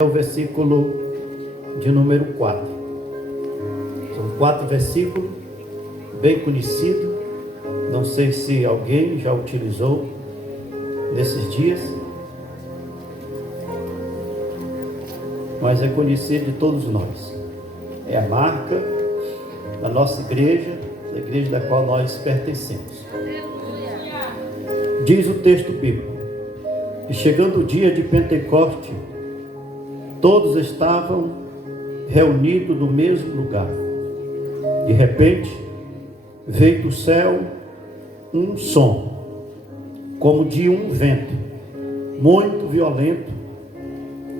É o versículo de número 4. São 4 versículos, bem conhecidos. Não sei se alguém já utilizou nesses dias, mas é conhecido de todos nós. É a marca da nossa igreja, da igreja da qual nós pertencemos. Diz o texto bíblico: e chegando o dia de Pentecoste, todos estavam reunidos no mesmo lugar. De repente, veio do céu um som, como de um vento, muito violento,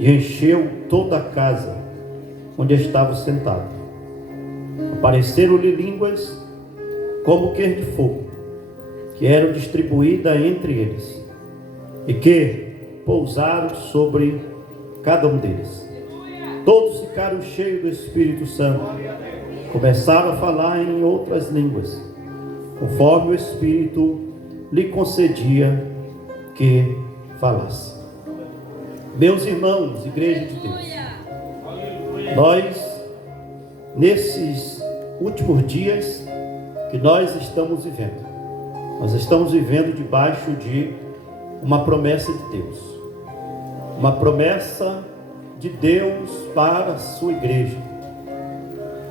e encheu toda a casa onde estavam sentados. Apareceram-lhe línguas como que de fogo, que eram distribuídas entre eles, e que pousaram sobre cada um deles. Todos ficaram cheios do Espírito Santo, começaram a falar em outras línguas, conforme o Espírito lhe concedia que falasse. Meus irmãos, igreja de Deus, nós, nesses últimos dias que nós estamos vivendo, nós estamos vivendo debaixo de uma promessa de Deus. Uma promessa de Deus para a sua igreja.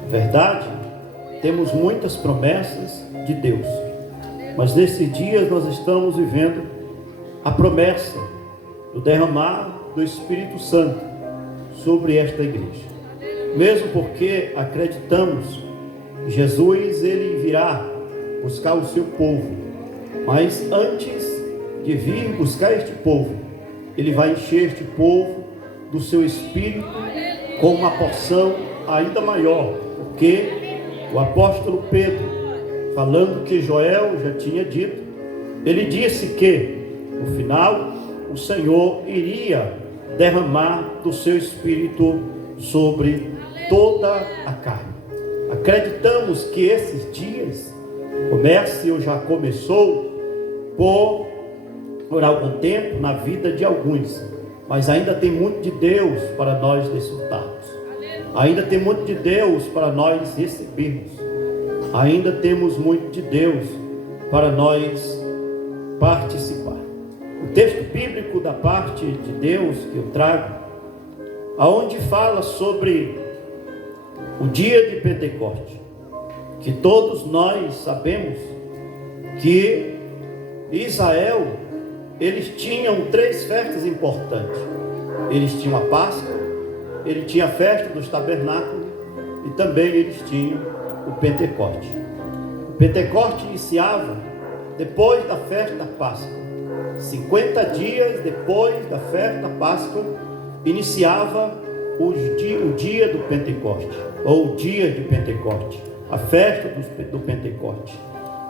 Verdade, temos muitas promessas de Deus, mas nesses dias nós estamos vivendo a promessa do derramar do Espírito Santo sobre esta igreja. Mesmo porque acreditamos que Jesus ele virá buscar o seu povo, mas antes de vir buscar este povo, ele vai encher este povo do seu Espírito com uma porção ainda maior, porque o apóstolo Pedro, falando que Joel já tinha dito, ele disse que no final o Senhor iria derramar do seu Espírito sobre toda a carne. Acreditamos que esses dias comece ou já começou por algum tempo na vida de alguns, mas ainda tem muito de Deus para nós desfrutarmos, ainda tem muito de Deus para nós recebermos, ainda temos muito de Deus para nós participar. O texto bíblico da parte de Deus que eu trago, aonde fala sobre o dia de Pentecoste, que todos nós sabemos que Israel, eles tinham 3 festas importantes. Eles tinham a Páscoa, ele tinha a festa dos tabernáculos e também eles tinham o Pentecoste. O Pentecoste iniciava depois da festa da Páscoa. 50 dias depois da festa da Páscoa iniciava o dia do Pentecoste, ou o dia de Pentecoste, a festa do Pentecoste,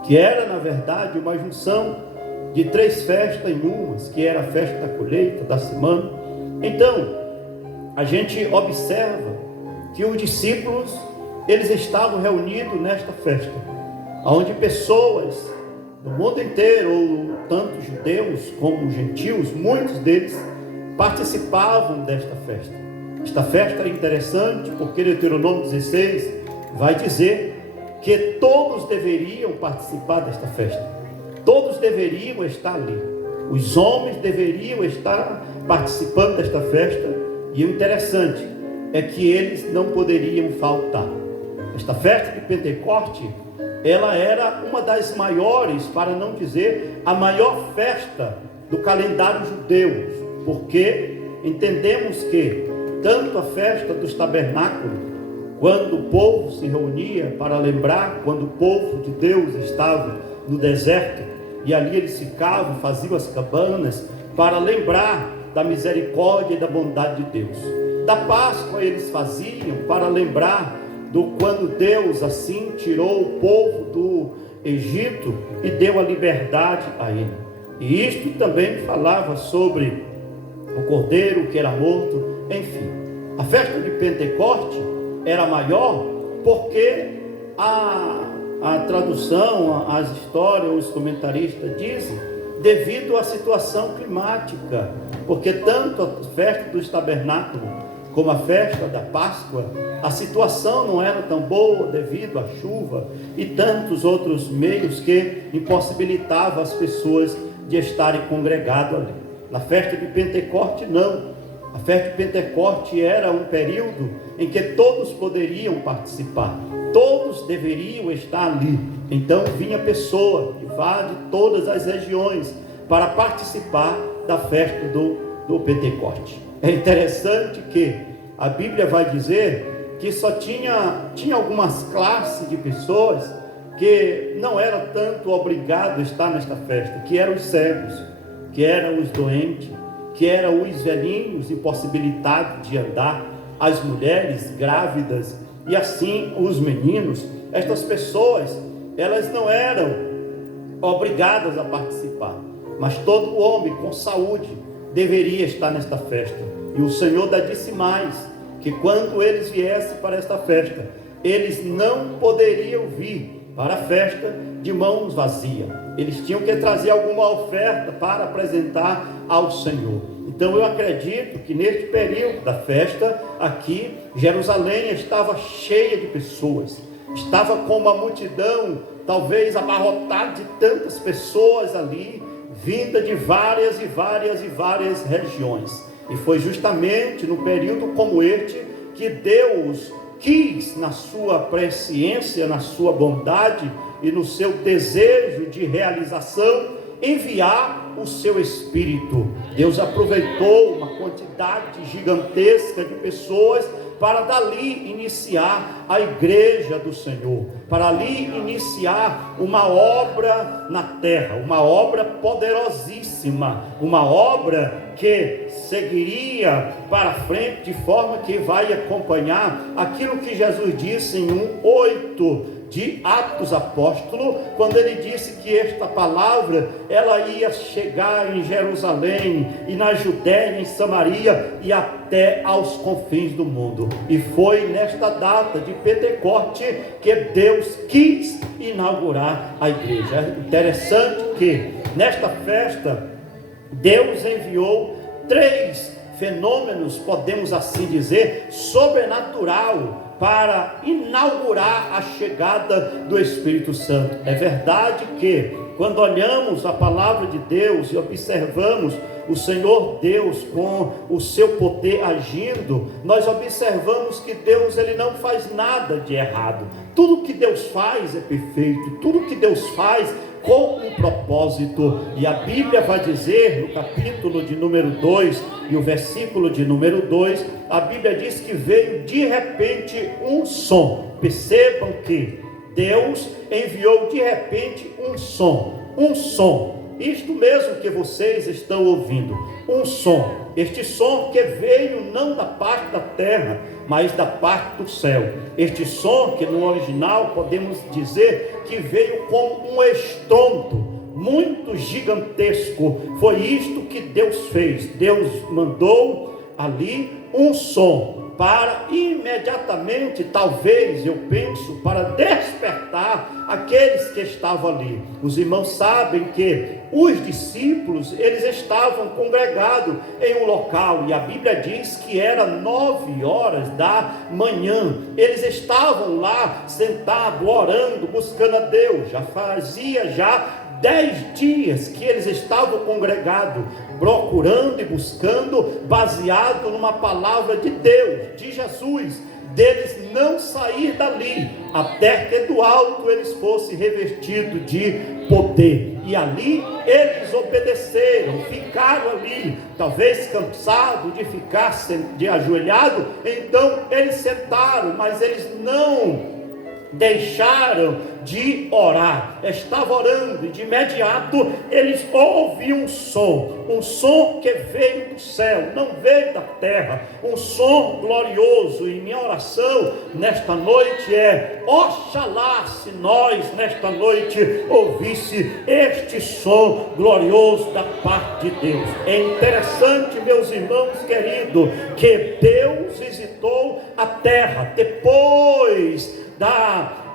que era na verdade uma junção de 3 festas em umas, que era a festa da colheita, da semana. Então, a gente observa que os discípulos, eles estavam reunidos nesta festa, onde pessoas do mundo inteiro, ou tanto judeus como gentios, muitos deles participavam desta festa. Esta festa é interessante porque Deuteronômio 16 vai dizer que todos deveriam participar desta festa. Todos deveriam estar ali. Os homens deveriam estar participando desta festa. E o interessante é que eles não poderiam faltar. Esta festa de Pentecoste, ela era uma das maiores, para não dizer a maior festa do calendário judeu, porque entendemos que tanto a festa dos tabernáculos, quando o povo se reunia para lembrar, quando o povo de Deus estava no deserto, e ali eles ficavam, faziam as cabanas para lembrar da misericórdia e da bondade de Deus. Da Páscoa eles faziam para lembrar do quando Deus assim tirou o povo do Egito e deu a liberdade a ele. E isto também falava sobre o cordeiro que era morto, enfim. A festa de Pentecoste era maior porque a tradução, as histórias, os comentaristas dizem, devido à situação climática, porque tanto a festa dos tabernáculos como a festa da Páscoa, a situação não era tão boa devido à chuva e tantos outros meios que impossibilitavam as pessoas de estarem congregadas ali. Na festa de Pentecoste, não. A festa de Pentecoste era um período em que todos poderiam participar, todos deveriam estar ali. Então vinha pessoa de todas as regiões para participar da festa do Pentecoste. É interessante que a Bíblia vai dizer que só tinha algumas classes de pessoas que não eram tanto obrigados a estar nesta festa, que eram os cegos, que eram os doentes, que eram os velhinhos impossibilitados de andar, as mulheres grávidas e assim os meninos. Estas pessoas, elas não eram obrigadas a participar, mas todo homem com saúde deveria estar nesta festa. E o Senhor disse mais, que quando eles viessem para esta festa, eles não poderiam vir para a festa de mãos vazias. Eles tinham que trazer alguma oferta para apresentar ao Senhor. Então eu acredito que neste período da festa, aqui, Jerusalém estava cheia de pessoas, estava com uma multidão, talvez abarrotada de tantas pessoas ali, vinda de várias regiões. E foi justamente no período como este que Deus quis, na sua presciência, na sua bondade e no seu desejo de realização, enviar o seu Espírito. Deus aproveitou uma quantidade gigantesca de pessoas para dali iniciar a igreja do Senhor, para ali iniciar uma obra na terra, uma obra poderosíssima, uma obra que seguiria para frente, de forma que vai acompanhar aquilo que Jesus disse em 1:8 de Atos Apóstolos, quando ele disse que esta palavra, ela ia chegar em Jerusalém, e na Judéia, em Samaria, e até aos confins do mundo. E foi nesta data de Pentecoste que Deus quis inaugurar a igreja. É interessante que nesta festa, Deus enviou 3 fenômenos, podemos assim dizer, sobrenatural, para inaugurar a chegada do Espírito Santo. É verdade que quando olhamos a palavra de Deus e observamos o Senhor Deus com o seu poder agindo, nós observamos que Deus, ele não faz nada de errado. Tudo que Deus faz é perfeito, tudo que Deus faz com um propósito. E a Bíblia vai dizer no capítulo de número 2 e o versículo de número 2, a Bíblia diz que veio de repente um som. Percebam que Deus enviou de repente um som, isto mesmo que vocês estão ouvindo, um som. Este som que veio não da parte da terra, mas da parte do céu. Este som que no original podemos dizer que veio com um estrondo muito gigantesco. Foi isto que Deus fez. Deus mandou ali um som para imediatamente, talvez, eu penso, para despertar aqueles que estavam ali. Os irmãos sabem que os discípulos, eles estavam congregados em um local, e a Bíblia diz que era 9 horas da manhã. Eles estavam lá sentados, orando, buscando a Deus. Já fazia 10 dias que eles estavam congregados, procurando e buscando, baseado numa palavra de Deus, de Jesus, deles não sair dali, até que do alto eles fossem revestidos de poder. E ali eles obedeceram, ficaram ali, talvez cansados de ficar de ajoelhado, então eles sentaram, mas eles não deixaram de orar. Estavam orando e de imediato eles ouviram um som que veio do céu, não veio da terra, um som glorioso. E minha oração nesta noite é: oxalá se nós nesta noite ouvisse este som glorioso da parte de Deus. É interessante, meus irmãos queridos, que Deus visitou a terra depois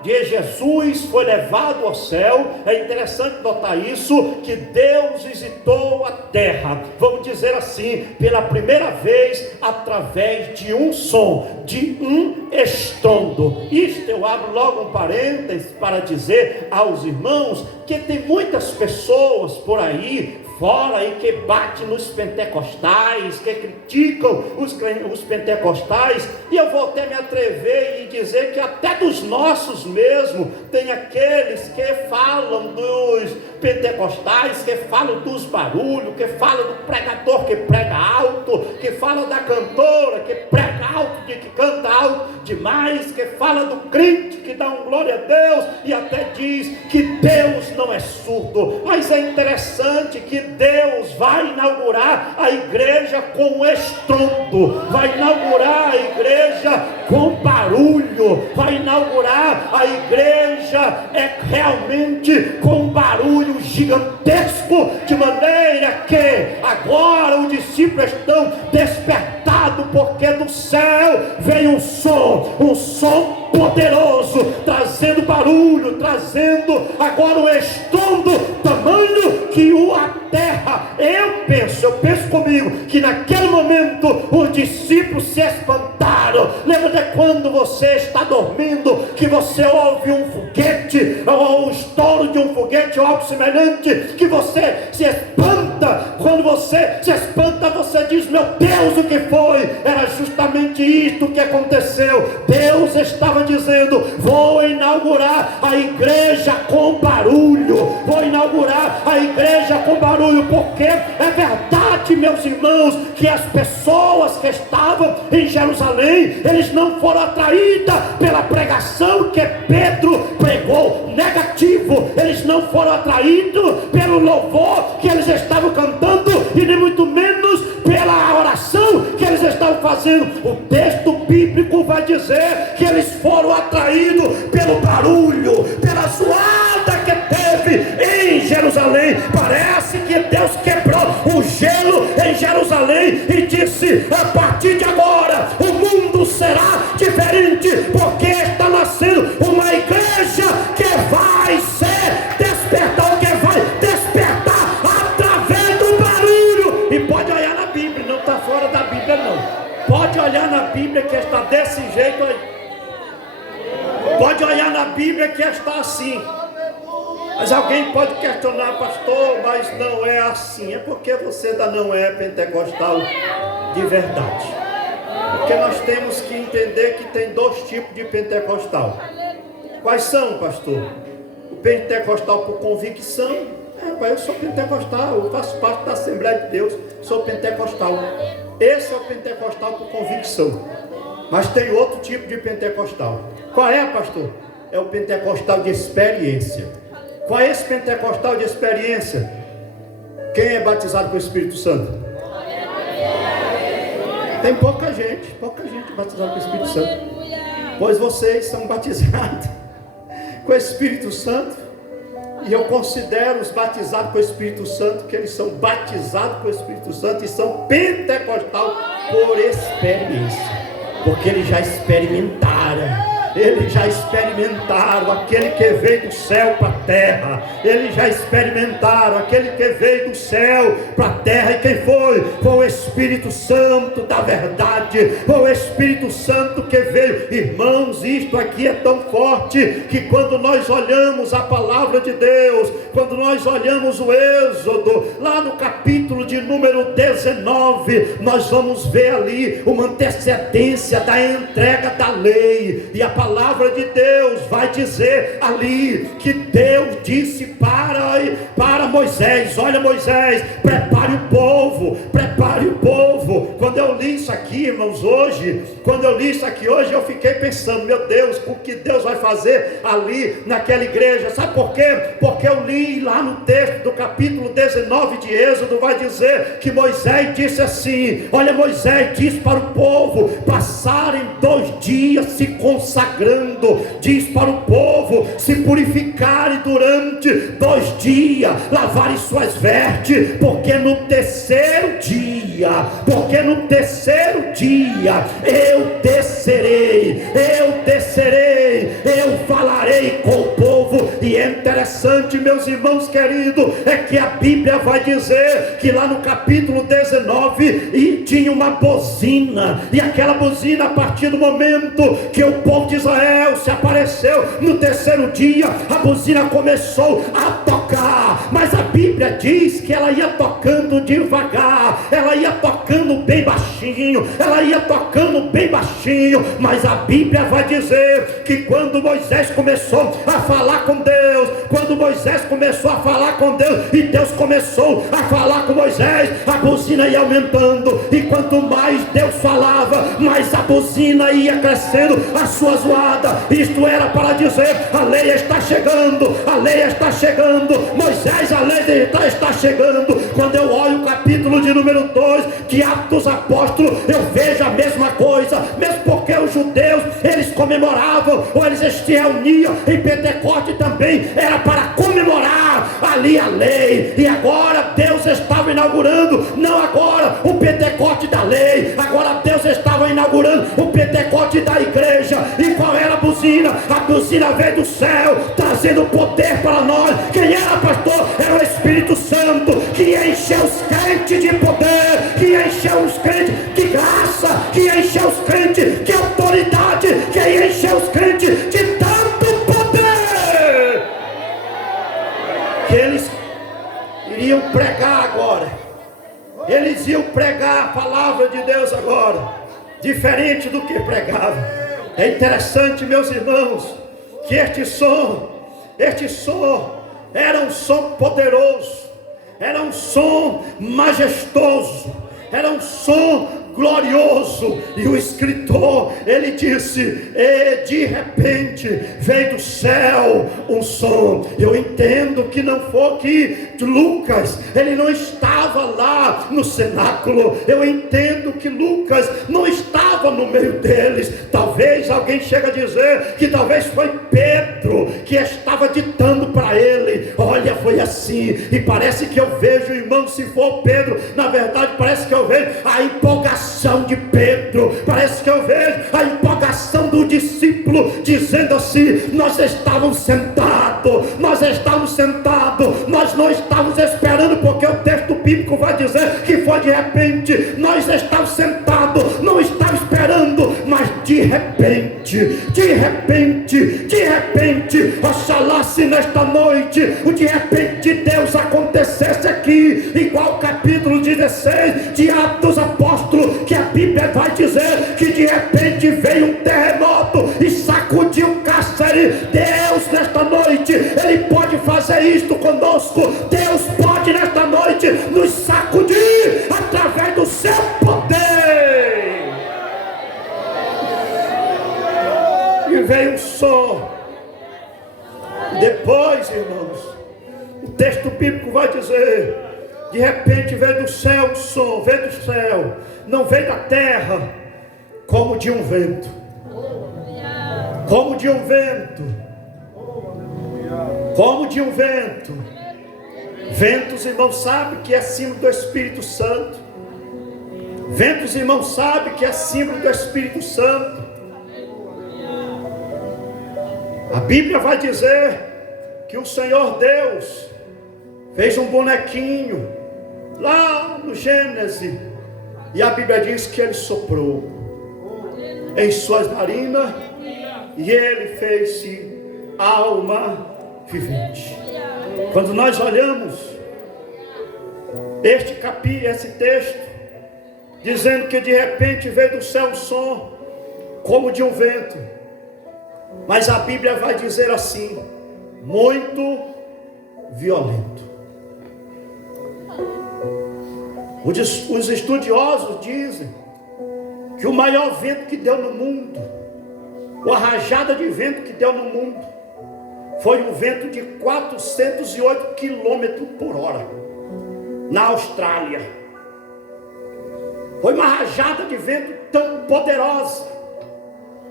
de Jesus foi levado ao céu, é interessante notar isso, que Deus visitou a terra, vamos dizer assim, pela primeira vez, através de um som, de um estrondo. Isto eu abro logo um parênteses para dizer aos irmãos, que tem muitas pessoas por aí fora aí que bate nos pentecostais, que criticam os pentecostais, e eu vou até me atrever e dizer que até dos nossos mesmo, tem aqueles que falam dos pentecostais, que falam dos barulhos, que falam do pregador que prega alto, que fala da cantora que prega alto, que canta alto demais, que fala do crente que dá um glória a Deus, e até diz que Deus não é surdo. Mas é interessante que Deus vai inaugurar a igreja com estrondo, vai inaugurar a igreja com barulho, vai inaugurar a igreja realmente com barulho gigantesco, de maneira que agora os discípulos estão despertados, porque do céu vem um som poderoso, trazendo barulho, trazendo agora o estrondo, tamanho que a terra, eu penso comigo, que naquele momento os discípulos se espantaram. Lembra de quando você está dormindo, que você ouve um foguete, ou o estouro de um foguete, ou algo semelhante, que você se espanta? Quando você se espanta, você diz: meu Deus, o que foi? Era justamente isto que aconteceu. Deus estava dizendo: vou inaugurar a igreja com barulho, vou inaugurar a igreja com barulho, porque é verdade, meus irmãos, que as pessoas que estavam em Jerusalém, eles não foram atraídas pela pregação que Pedro pregou, negativo, eles não foram atraídos pelo louvor que eles estavam cantando, e nem muito menos pela oração que eles estavam fazendo. O texto bíblico vai dizer que eles foram atraídos pelo barulho, pela zoada que teve em Jerusalém. Parece que Deus quebrou o gelo em Jerusalém e disse: a partir de agora o mundo será diferente, porque está nascendo uma igreja que vai ser despertada, que vai despertar através do barulho. E pode olhar na Bíblia, não está fora da Bíblia não. Pode olhar na Bíblia que está desse jeito aí. Pode olhar na Bíblia que está assim. Mas alguém pode questionar: pastor, mas não é assim. É porque você ainda não é pentecostal de verdade. Porque nós temos que entender que tem dois tipos de pentecostal. Quais são, pastor? O pentecostal por convicção. Eu sou pentecostal, eu faço parte da Assembleia de Deus, sou pentecostal. Esse é o pentecostal por convicção. Mas tem outro tipo de pentecostal. Qual é, pastor? É o pentecostal de experiência. Qual é esse pentecostal de experiência? Quem é batizado com o Espírito Santo? Tem pouca gente batizada com o Espírito Santo. Pois vocês são batizados com o Espírito Santo. E eu considero os batizados com o Espírito Santo, que eles são batizados com o Espírito Santo e são pentecostal por experiência, porque eles já experimentaram. Eles já experimentaram aquele que veio do céu para a terra. Eles já experimentaram aquele que veio do céu para a terra. E quem foi? Foi o Espírito Santo da verdade. Foi o Espírito Santo que veio. Irmãos, isto aqui é tão forte que quando nós olhamos a palavra de Deus, quando nós olhamos o Êxodo, lá no capítulo de número 19, nós vamos ver ali uma antecedência da entrega da lei. E a palavra de Deus vai dizer ali que Deus disse para Moisés: olha, Moisés, prepare o povo. Quando eu li isso aqui, irmãos, quando eu li isso aqui hoje, eu fiquei pensando: meu Deus, o que Deus vai fazer ali naquela igreja? Sabe por quê? Porque eu li lá no texto do capítulo 19 de Êxodo, vai dizer que Moisés disse assim: olha, Moisés disse para o povo passarem 2 dias se consagrando, diz para o povo se purificarem durante 2 dias, lavarem suas vestes, porque no terceiro dia eu descerei, eu falarei interessante, meus irmãos queridos, é que a Bíblia vai dizer que lá no capítulo 19 e tinha uma buzina, e aquela buzina, a partir do momento que o povo de Israel se apareceu no terceiro dia, a buzina começou a tocar, mas a Bíblia diz que ela ia tocando devagar, ela ia tocando bem baixinho, ela ia tocando bem baixinho, mas a Bíblia vai dizer que quando Moisés começou a falar com Deus, quando Moisés começou a falar com Deus, e Deus começou a falar com Moisés, a buzina ia aumentando, e quanto mais Deus falava, mais a buzina ia crescendo a sua zoada. Isto era para dizer: a lei está chegando, a lei está chegando, Moisés, a lei está chegando. Quando eu olho o capítulo de número 2 de Atos dos Apóstolos, eu vejo a mesma coisa, mesmo porque os judeus, eles comemoravam, ou eles se reuniam em Pentecoste também, era para comemorar ali a lei, e agora Deus estava inaugurando, não agora o Pentecoste da lei, agora Deus estava inaugurando o Pentecoste da igreja. E qual era a buzina? A buzina veio do céu, trazendo poder para nós. Quem era, pastor? Era o Espírito Santo, que ia encher os crentes de poder, que ia encher os crentes de graça, que ia encher os crentes de autoridade, que ia encher os crentes de tanto poder, que eles iriam pregar agora. Eles iam pregar a palavra de Deus agora, diferente do que pregavam. É interessante, meus irmãos, que este som era um som poderoso, era um som majestoso, era um som glorioso. E o escritor, ele disse: e de repente veio do céu um som. Eu entendo que não foi que Lucas, ele não estava lá no cenáculo, eu entendo que Lucas não estava no meio deles. Talvez alguém chegue a dizer que talvez foi Pedro que estava ditando para ele. Olha, foi assim, e parece que eu vejo, irmão, se for Pedro, na verdade parece que eu vejo a empolgação de Pedro, parece que eu vejo a empolgação do discípulo, dizendo assim: nós estávamos sentados, nós não estávamos esperando, porque o texto bíblico vai dizer que foi de repente. Nós estávamos sentados, não estávamos esperando, mas de repente, oxalá se nesta noite o de repente de Deus acontecesse aqui, igual o capítulo 16 de Atos dos Apóstolos, que a Bíblia vai dizer que de repente veio um terremoto e sacudiu o cárcere. Deus nesta noite, Ele pode fazer isto conosco. Deus pode nesta noite nos sacudir através do seu poder. E veio um som. Depois, irmãos, o texto bíblico vai dizer: de repente veio do céu um som, veio do céu, não veio da terra, como de um vento, como de um vento, como de um vento. Ventos, irmãos, sabe que é símbolo do Espírito Santo. Ventos, irmãos, sabe que é símbolo do Espírito Santo. A Bíblia vai dizer que o Senhor Deus fez um bonequinho lá no Gênesis, e a Bíblia diz que Ele soprou em suas narinas e Ele fez-se alma vivente. Quando nós olhamos esse texto, dizendo que de repente veio do céu um som como de um vento, mas a Bíblia vai dizer assim: muito violento. Os estudiosos dizem que o maior vento que deu no mundo, a rajada de vento que deu no mundo, foi um vento de 408 km por hora na Austrália. Foi uma rajada de vento tão poderosa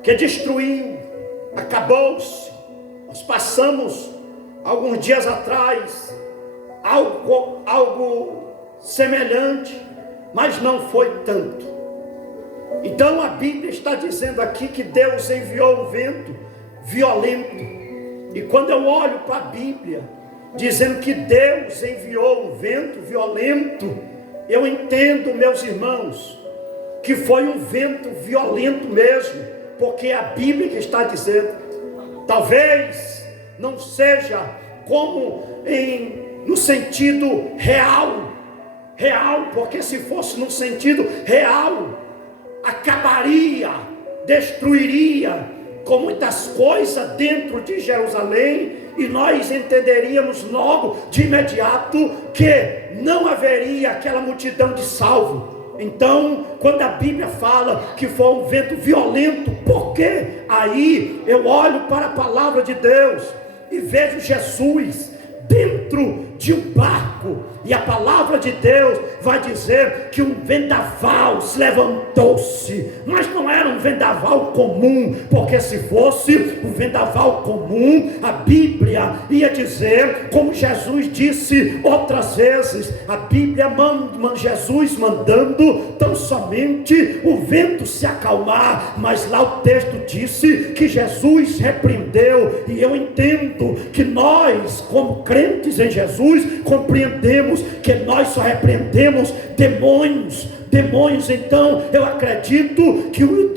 que destruiu, acabou-se. Nós passamos alguns dias atrás algo semelhante, mas não foi tanto. Então a Bíblia está dizendo aqui que Deus enviou um vento violento, E quando eu olho para a Bíblia, dizendo que Deus enviou um vento violento, eu entendo, meus irmãos, que foi um vento violento mesmo, porque é a Bíblia que está dizendo. Talvez não seja como no sentido real, porque se fosse no sentido real, acabaria, destruiria com muitas coisas dentro de Jerusalém, e nós entenderíamos logo de imediato que não haveria aquela multidão de salvos. Então, quando a Bíblia fala que foi um vento violento, por quê? Aí eu olho para a palavra de Deus e vejo Jesus dentro de um barco, e a palavra de Deus vai dizer que um vendaval se levantou-se, mas não era um vendaval comum, porque se fosse um vendaval comum, a Bíblia ia dizer, como Jesus disse outras vezes, a Bíblia manda Jesus mandando tão somente o vento se acalmar, mas lá o texto disse que Jesus repreendeu, e eu entendo que nós, como crentes em Jesus, compreendemos que nós só repreendemos demônios. Então eu acredito que os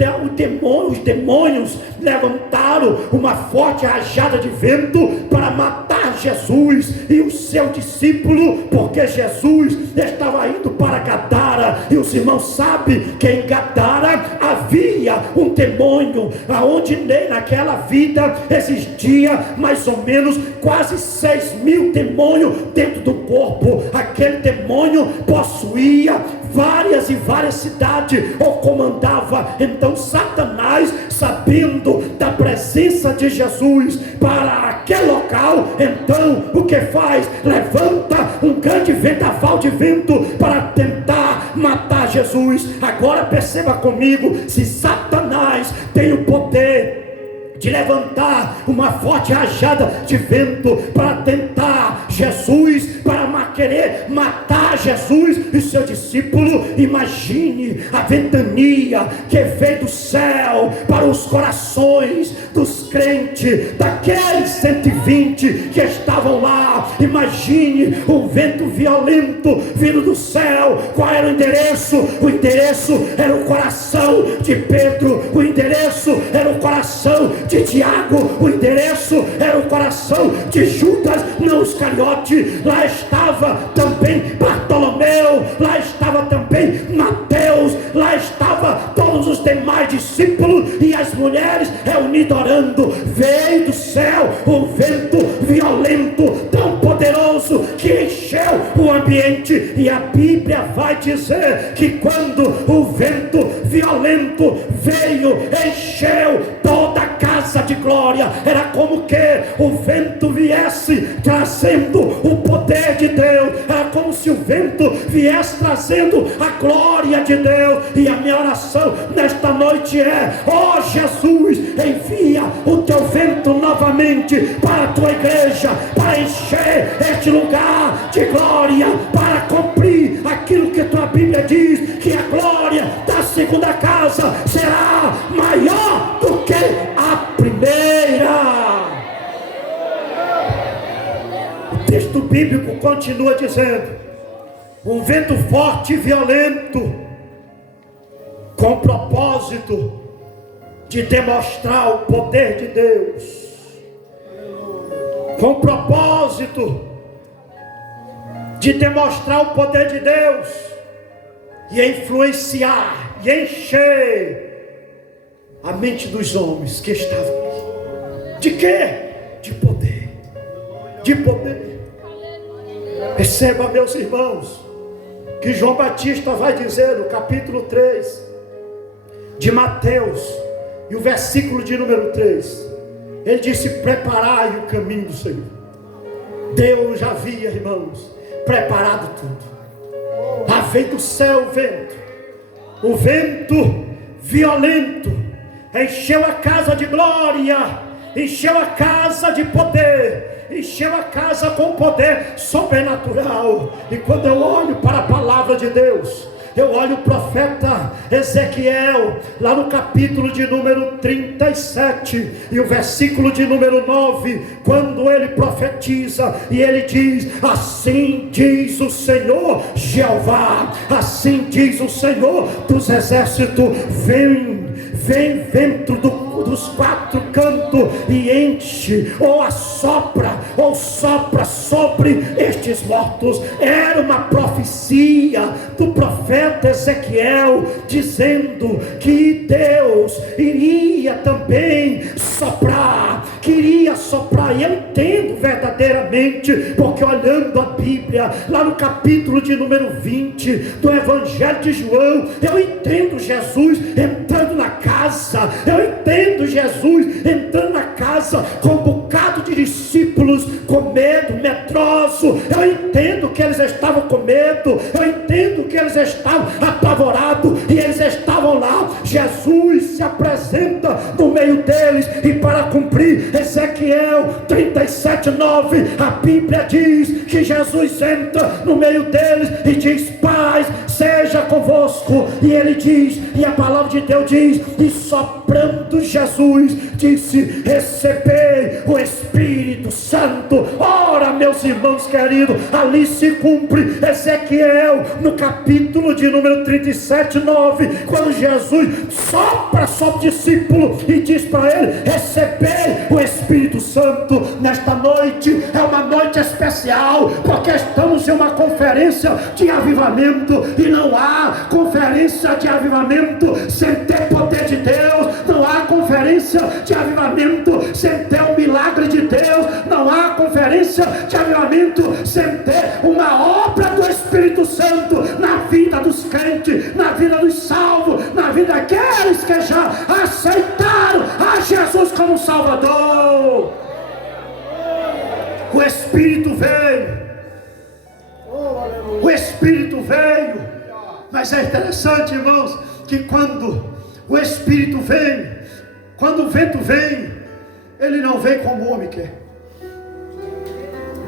demônios levantaram uma forte rajada de vento para matar Jesus e o seu discípulo, porque Jesus estava indo para Gadara, e os irmãos sabem que em Gadara havia um demônio, aonde naquela vida existia mais ou menos quase 6.000 demônios dentro do corpo. Aquele demônio possuía várias cidades, ou comandava. Então Satanás, sabendo da presença de Jesus para aquele local, então o que faz? Levanta um grande vendaval de vento para tentar matar Jesus. Agora perceba comigo, se Satanás tem o poder de levantar uma forte rajada de vento para tentar Jesus, para querer matar Jesus e seu discípulo, imagine a ventania que veio do céu para os corações dos crentes, daqueles 120 que estavam lá. Imagine um vento violento vindo do céu. Qual era o endereço? O endereço era o coração de Pedro, o endereço era o coração de Tiago, o endereço era o coração de Judas, não Iscariote. Lá estava também Bartolomeu, lá estava também Mateus, lá estava todos os demais discípulos e as mulheres reunidas orando. Veio do céu um vento violento, tão poderoso, que encheu o ambiente, e a Bíblia vai dizer que quando o vento violento veio, encheu toda a casa de glória. Era como que o vento viesse trazendo o poder de Deus, era como se o vento viesse trazendo a glória de Deus. E a minha oração nesta noite é: ó Jesus, envia o teu vento novamente para a tua igreja, para encher este lugar de glória, para cumprir aquilo que tua Bíblia diz, que a glória da segunda casa será maior do que a primeira. O texto bíblico continua dizendo: um vento forte e violento, com o propósito de demonstrar o poder de Deus, com o propósito de demonstrar o poder de Deus e influenciar e encher a mente dos homens que estavam ali. De quê? De poder. De poder. Perceba, meus irmãos, que João Batista vai dizer no capítulo 3 de Mateus, e o versículo de número 3, ele disse: preparai o caminho do Senhor. Deus já havia, irmãos, preparado tudo. Lá veio do céu o vento violento, encheu a casa de glória, encheu a casa de poder, encheu a casa com poder sobrenatural. E quando eu olho para a palavra de Deus, eu olho o profeta Ezequiel, lá no capítulo de número 37, e o versículo de número 9, quando ele profetiza, e ele diz: assim diz o Senhor Jeová, assim diz o Senhor dos exércitos, vem vento dos quatro cantos e enche, ou sopra sobre estes mortos. Era uma profecia do profeta Ezequiel, dizendo que Deus iria também soprar, queria soprar. E eu entendo verdadeiramente, porque olhando a Bíblia, lá no capítulo de número 20 do Evangelho de João, eu entendo Jesus entrando na casa, eu entendo Jesus entrando na casa com um bocado de discípulos com medo, medroso. Eu entendo que eles estavam com medo, eu entendo que eles estavam apavorados, e eles estavam lá. Jesus se apresenta no meio deles, e para cumprir Ezequiel 37:9, a Bíblia diz que Jesus entra no meio deles e diz: paz seja convosco. E ele diz, e a palavra de Deus diz, e soprando Jesus disse: recebei o Espírito Santo. Ora, meus irmãos queridos, ali se cumpre Ezequiel no capítulo de número 37:9, quando Jesus sopra sobre o discípulo e diz para ele: recebei o Espírito Santo. Nesta noite é uma noite especial, porque estamos em uma conferência de avivamento, e não há conferência de avivamento sem ter poder de Deus, não há conferência de avivamento sem ter o milagre de Deus, não há conferência de avivamento sem ter uma obra do Espírito Santo na vida dos crentes, na vida dos salvos, na vida daqueles que já aceitaram a Jesus como Salvador. O Espírito veio, o Espírito veio. Mas é interessante, irmãos, que quando o Espírito vem, quando o vento vem, ele não vem como o homem quer,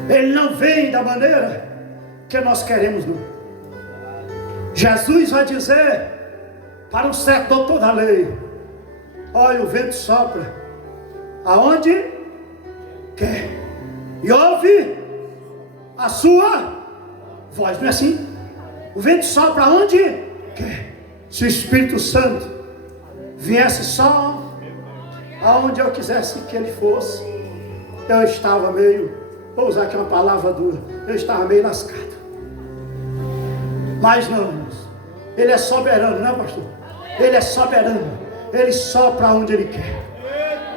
ele não vem da maneira que nós queremos, não. Jesus vai dizer para um certo doutor da lei: olha, o vento sopra aonde quer e ouve a sua voz. Não é assim? O vento sopra aonde quer. Se o Espírito Santo viesse só aonde eu quisesse que ele fosse, eu estava meio, vou usar aqui uma palavra dura, eu estava meio lascado. Mas não, irmãos, ele é soberano, não é, pastor? Ele é soberano, ele sopra onde ele quer,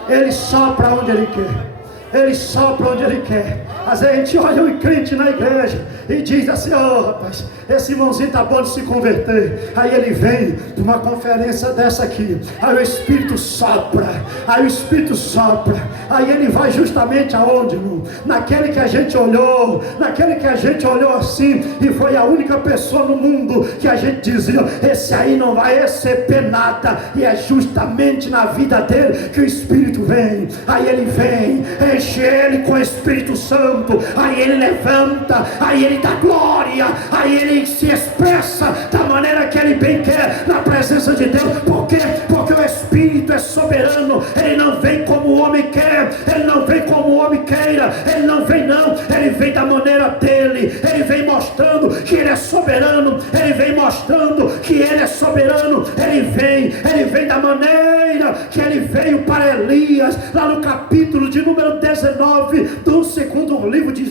ele sopra onde ele quer, ele sopra onde ele quer. Às vezes a gente olha um crente na igreja e diz assim: oh, rapaz, esse irmãozinho está bom de se converter. Aí ele vem de uma conferência dessa aqui, aí o Espírito sopra, aí o Espírito sopra, aí ele vai justamente aonde, irmão? Naquele que a gente olhou, naquele que a gente olhou assim, e foi a única pessoa no mundo que a gente dizia: esse aí não vai receber nada. E é justamente na vida dele que o Espírito vem. Aí ele vem, enche ele com o Espírito Santo, aí ele levanta, aí ele dá glória, aí ele se expressa da maneira que ele bem quer na presença de Deus. Por quê? Porque o Espírito é soberano, ele não vem como o homem quer, ele não vem como o homem queira, ele não vem não, ele vem da maneira dele, ele vem mostrando que ele é soberano, ele vem mostrando que ele é soberano, ele vem da maneira que ele veio para Elias, lá no capítulo de número 19 do segundo livro de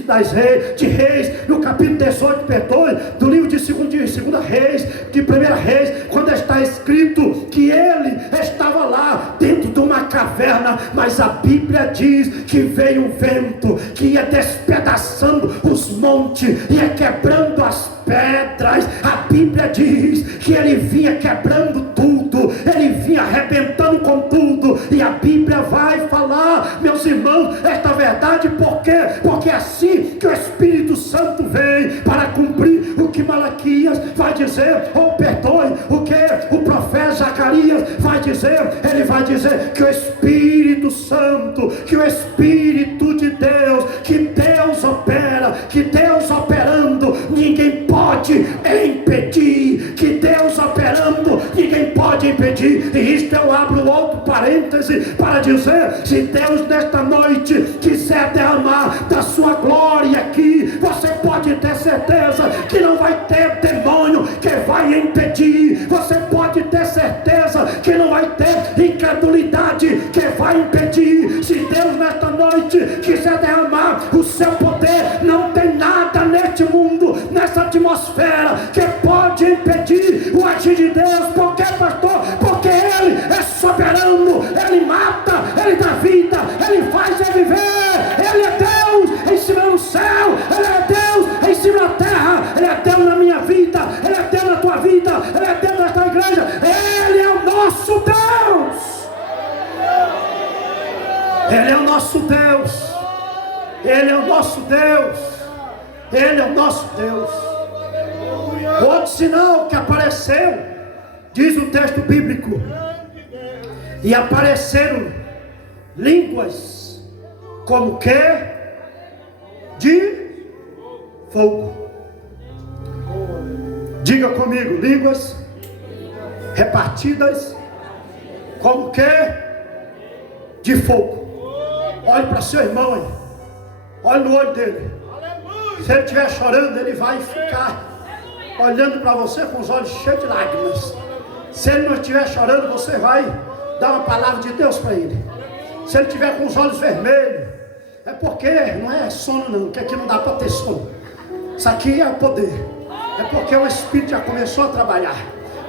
Reis, no capítulo 18, do livro de segunda Reis, de primeira Reis, quando está escrito que ele estava lá dentro de uma caverna, mas a Bíblia diz que veio um vento que ia despedaçando os montes, ia quebrando as pedras. A Bíblia diz que ele vinha quebrando tudo, ele vinha arrebentando com tudo. E a Bíblia vai falar, meus irmãos, esta verdade. Por quê? Porque é assim que o Espírito Santo vem para cumprir o que Malaquias vai dizer, ou perdoe, o que o profeta Zacarias vai dizer. Ele vai dizer que o Espírito Santo, que o Espírito de Deus, que Deus opera, que Deus operando, ninguém pode impedir, que Deus outro parêntese para dizer: se Deus nesta noite quiser derramar da sua glória aqui, você pode ter certeza que não vai ter demônio que vai impedir. Você pode ter certeza que não vai ter incredulidade que vai impedir. Se Deus nesta noite quiser derramar o seu poder, não tem nada neste mundo, nessa atmosfera, que pode impedir o agir de Deus. Por quê, pastor? Porque Ele é soberano, Ele mata, Ele dá vida, Ele faz viver. Ele é Deus em cima do céu, Ele é Deus em cima da terra, Ele é Deus na minha vida, Ele é Deus na tua vida, Ele é Deus nesta igreja. Ele é o nosso Deus. Ele é o nosso Deus. Ele é o nosso Deus. Ele é o nosso Deus. Outro sinal que apareceu, diz o texto bíblico: e apareceram línguas como que de fogo. Diga comigo: línguas repartidas como que de fogo. Olhe para seu irmão aí. Olhe no olho dele. Se ele estiver chorando, ele vai ficar olhando para você com os olhos cheios de lágrimas. Se ele não estiver chorando, você vai dar uma palavra de Deus para ele. Se ele estiver com os olhos vermelhos, é porque não é sono não, que aqui não dá para ter sono. Isso aqui é o poder. É porque o Espírito já começou a trabalhar.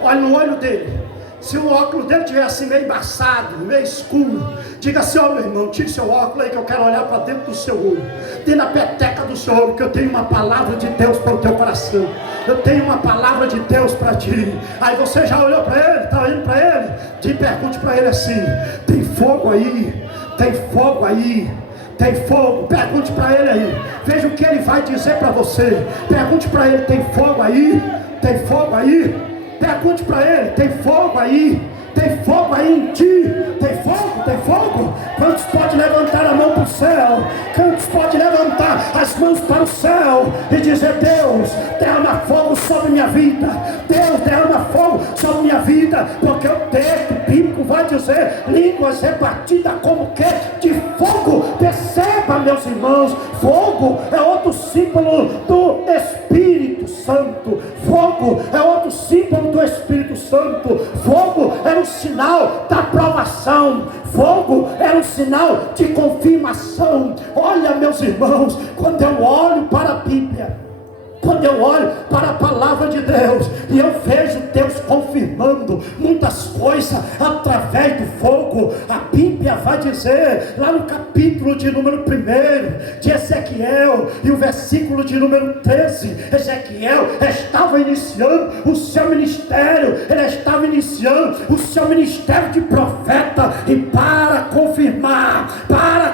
Olhe no olho dele. Se o óculos dele estiver assim meio embaçado, meio escuro, diga assim: ó meu irmão, tire seu óculos aí que eu quero olhar para dentro do seu olho, dentro da peteca do seu olho, que eu tenho uma palavra de Deus para o teu coração. Eu tenho uma palavra de Deus para ti. Aí você já olhou para ele, está olhando para ele, pergunte para ele assim: tem fogo aí? Tem fogo aí? Tem fogo? Pergunte para ele aí, veja o que ele vai dizer para você. Pergunte para ele: tem fogo aí? Tem fogo aí? Pergunte para ele: tem fogo aí? Tem fogo aí em ti? Tem fogo? Tem fogo? Quantos pode levantar a mão para o céu? Quantos pode levantar as mãos para o céu e dizer: Deus, derrama fogo sobre minha vida. Deus, derrama fogo sobre minha vida. Porque o texto bíblico vai dizer: línguas repartidas como que de fogo. Perceba, meus irmãos, fogo é outro símbolo do Espírito Santo. Fogo é outro símbolo do Espírito Santo. Fogo é um sinal da aprovação. Fogo é um sinal de confirmação. Olha, meus irmãos, quando eu olho para a Bíblia, quando eu olho para a palavra de Deus e eu vejo Deus confirmando muitas coisas através do fogo, a Bíblia vai dizer lá no capítulo de número 1 de Ezequiel e o versículo de número 13, Ezequiel estava iniciando o seu ministério, ele estava iniciando o seu ministério de profeta, e para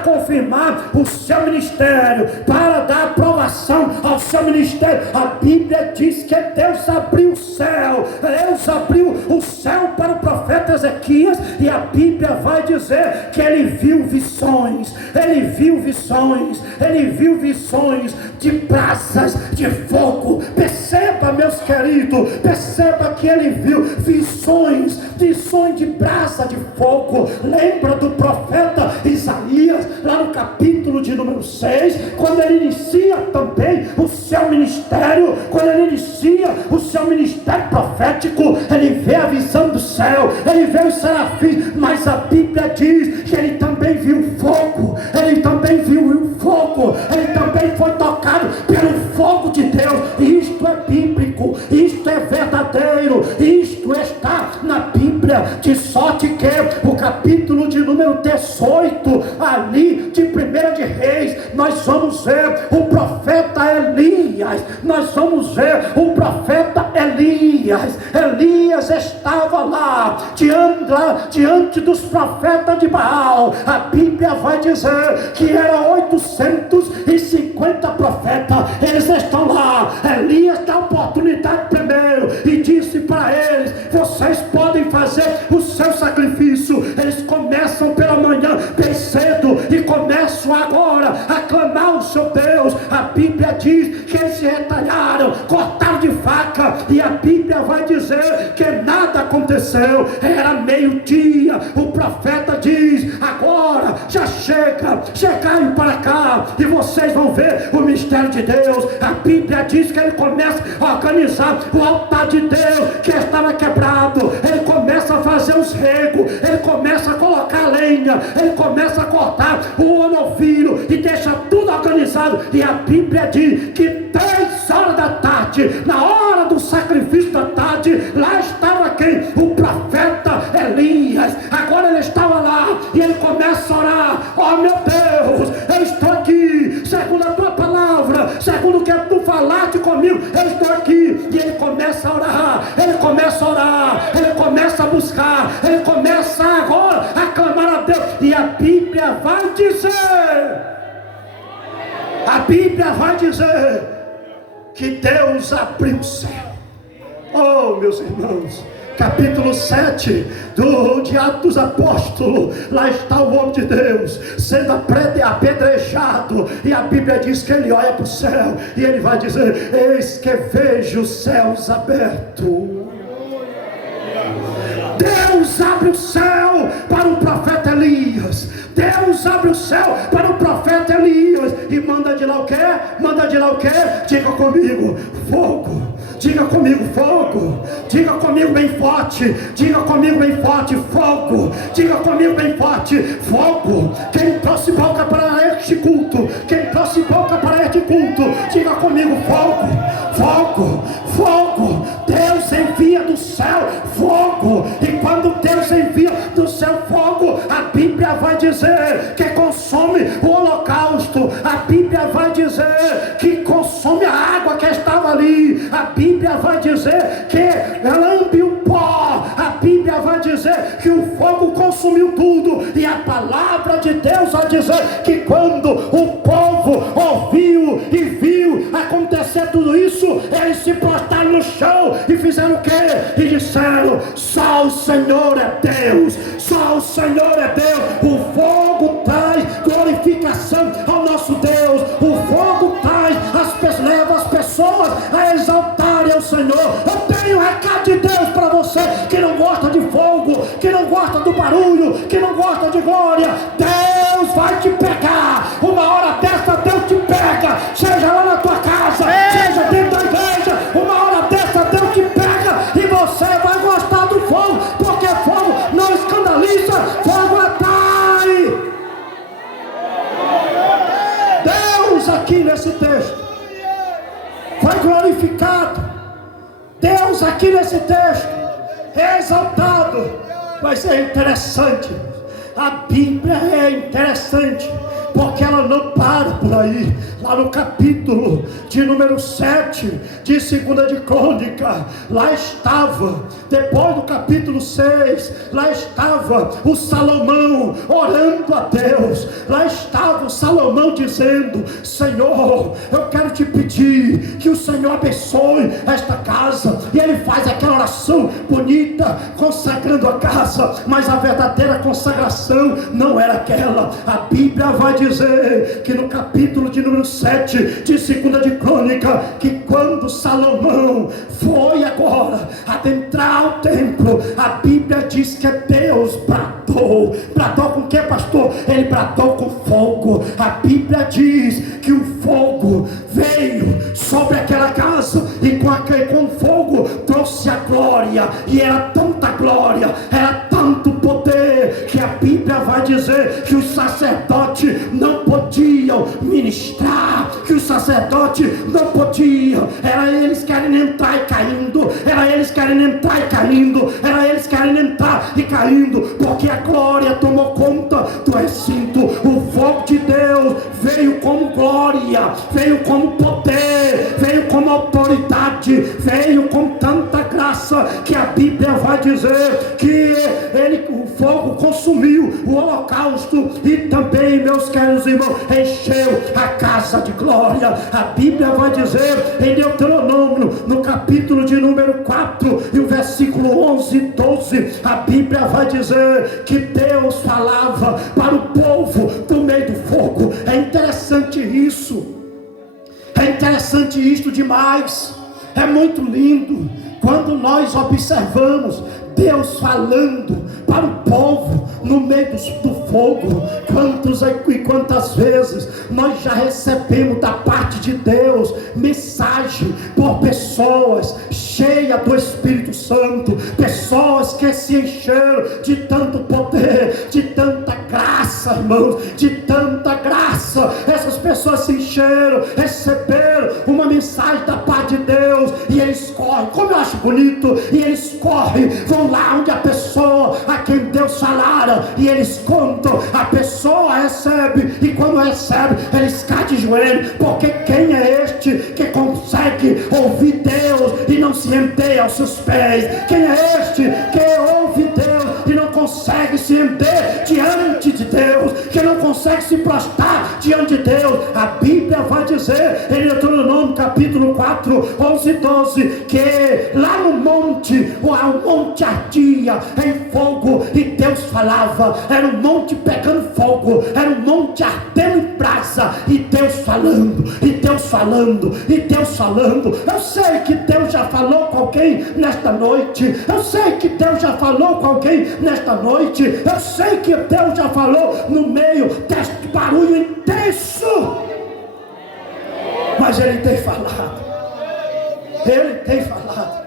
confirmar o seu ministério, para dar aprovação ao seu ministério, a Bíblia diz que Deus abriu o céu. Deus abriu o céu para o profeta Ezequias, e a Bíblia vai dizer que ele viu visões. Ele viu visões de brasas de fogo. Perceba, meus queridos, perceba que ele viu visões de brasa de fogo. Lembra do profeta Isaías, lá no capítulo de número 6, quando ele inicia também o seu ministério, quando ele inicia o seu ministério profético, ele vê a visão do céu, ele vê os serafins, mas a Bíblia diz que ele também viu fogo, ele também foi tocado pelo fogo de Deus. Isto é bíblico, isto é verdadeiro, isto está na Bíblia, de sorte que o capítulo de número 18, ali de 1 de Reis, nós vamos ver o profeta Elias. Elias estava lá diante dos profetas de Baal. A Bíblia vai dizer que eram 850 profetas. Eles estão lá. Elias dá oportunidade primeiro e disse para eles: vocês podem fazer o seu sacrifício. Eles começam pela manhã bem cedo e começam agora a clamar ao seu Deus. A Bíblia diz que eles se retalharam, cortaram de faca, e a Bíblia vai dizer que nada aconteceu, era meio-dia, o profeta diz: agora já chega, chegai para cá e vocês vão ver o mistério de Deus. A Bíblia diz que ele começa a organizar o altar de Deus que estava quebrado, ele começa a fazer os regos, ele começa a colocar lenha, ele começa a cortar o novilho e deixa tudo organizado. E a Bíblia diz que 3 horas da tarde, na hora do sacrifício da tarde, lá estava quem? O profeta Elias. Agora ele estava lá e ele começa a orar: oh meu Deus, eu estou aqui, segundo a tua palavra, segundo o que tu falaste comigo, eu estou aqui. E ele começa a orar, ele começa a orar, ele começa a buscar, ele começa agora a clamar a Deus. E a Bíblia vai dizer que Deus abriu o céu. Oh meus irmãos, capítulo 7 de Atos dos Apóstolos, lá está o homem de Deus sendo apedrejado, e a Bíblia diz que ele olha para o céu e ele vai dizer: eis que vejo os céus abertos. Deus abre o céu para o profeta Elias. Deus abre o céu para o profeta Elias e manda de lá o quê? Manda de lá o quê? Diga comigo: fogo. Diga comigo: fogo. Diga comigo bem forte. Diga comigo bem forte: fogo. Diga comigo bem forte: fogo. Quem trouxe boca para este culto? Quem trouxe boca para este culto? Diga comigo: fogo. Fogo. Fogo. Deus envia do céu fogo. E quando Deus envia do céu fogo, a Bíblia vai dizer que consome o holocausto. A Bíblia vai dizer que consome a água que estava ali. A Bíblia vai dizer que lambe o pó. A Bíblia vai dizer que o fogo consumiu tudo. E a palavra de Deus vai dizer que quando o povo ouviu e viu acontecer tudo isso, eles se prostraram no chão e fizeram o quê? E disseram: só o Senhor é Deus, só o Senhor é Deus. O fogo traz glorificação ao nosso Deus. O fogo leva as pessoas a exaltarem ao Senhor. Eu tenho um recado de Deus para você que não gosta de fogo, que não gosta do barulho, que não gosta de glória. Deus vai te pegar. Uma hora dessa Deus te pega, seja lá na tua casa, seja dentro da igreja. Uma hora dessa Deus te pega e você vai gostar do fogo, porque fogo não escandaliza, fogo atrai. Deus aqui nesse texto foi glorificado. Deus aqui nesse texto é exaltado. Mas é interessante, a Bíblia é interessante, porque ela não para por aí. Lá no capítulo de número 7 de 2 de Crônica, lá estava, depois do capítulo 6, lá estava o Salomão orando a Deus. Lá estava o Salomão dizendo: Senhor, eu quero te pedir que o Senhor abençoe esta casa. E ele faz aquela oração bonita, consagrando a casa, mas a verdadeira consagração não era aquela. A Bíblia vai dizer que no capítulo de número 7 de 2 de Crônica, que quando Salomão foi agora adentrar o templo, a Bíblia diz que Deus bradou com o que, pastor? Ele bradou com fogo. A Bíblia diz que o fogo veio sobre aquela casa e com fogo trouxe a glória, e era tanta glória, era tanto poder, que a Bíblia vai dizer que os sacerdotes não podiam ministrar, que os sacerdotes não podiam, era eles querem entrar e caindo, era eles querem entrar e caindo, era eles querem entrar e caindo, porque a glória tomou conta do recinto. O fogo de Deus veio como glória, veio como poder, veio como autoridade, veio com tanta graça, que a Bíblia vai dizer que o fogo consumiu o holocausto e também, meus queridos irmãos, encheu a casa de glória. A Bíblia vai dizer em Deuteronômio, no capítulo de número 4 e o versículo 11 e 12, a Bíblia vai dizer que Deus falava para o povo do meio do fogo. É interessante isso, é interessante isto demais, é muito lindo quando nós observamos Deus falando para o povo no meio do fogo. Quantas vezes nós já recebemos da parte de Deus mensagem por pessoas cheias do Espírito Santo, pessoas que se encheram de tanto poder, de tanta graça, irmãos, de tanta graça. Essas pessoas se encheram, receberam uma mensagem da parte de Deus, e eles correm, como eu acho bonito, e eles correm, vão lá onde a pessoa a quem Deus falara, e eles contam, a pessoa recebe, e quando recebe, eles caem de joelho, porque quem é este que consegue ouvir Deus e não se render aos seus pés? Quem é este que ouve Deus e não consegue se render diante de Deus, que não consegue se prostrar diante de Deus? A Bíblia vai dizer em Deuteronômio capítulo 4, 11 e 12, que lá no monte, o monte ardia em fogo, e Deus falava, era um monte pegando fogo, era um monte ardendo em brasa, e Deus falando, e Deus falando, e Deus falando. Eu sei que Deus já falou com alguém nesta noite, eu sei que Deus já falou com alguém nesta noite, eu sei que Deus já falou no meio deste barulho intenso, mas Ele tem falado, Ele tem falado.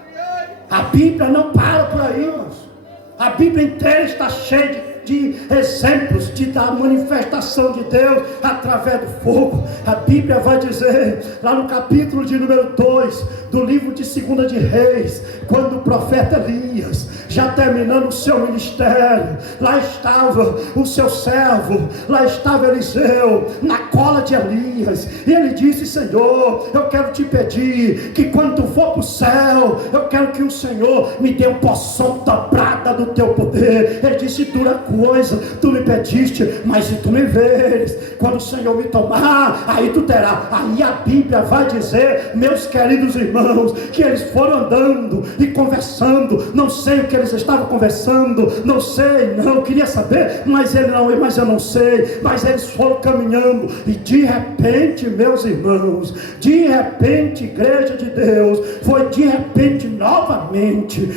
A Bíblia não para por aí, irmãos. A Bíblia inteira está cheia de exemplos da manifestação de Deus através do fogo. A Bíblia vai dizer lá no capítulo de número 2 do livro de 2 de Reis, quando o profeta Elias, já terminando o seu ministério, lá estava o seu servo, lá estava Eliseu, na cola de Elias, e ele disse: Senhor, eu quero te pedir que quando tu for para o céu, eu quero que o Senhor me dê uma porção dobrada do teu poder. Ele disse: dura coisa, tu me pediste, mas se tu me veres, quando o Senhor me tomar, aí tu terá. Aí a Bíblia vai dizer, meus queridos irmãos, que eles foram andando e conversando. Não sei o que eles estavam conversando, não sei, não queria saber, mas eu não sei, mas eles foram caminhando, e de repente, meus irmãos, de repente, igreja de Deus, foi de repente novamente,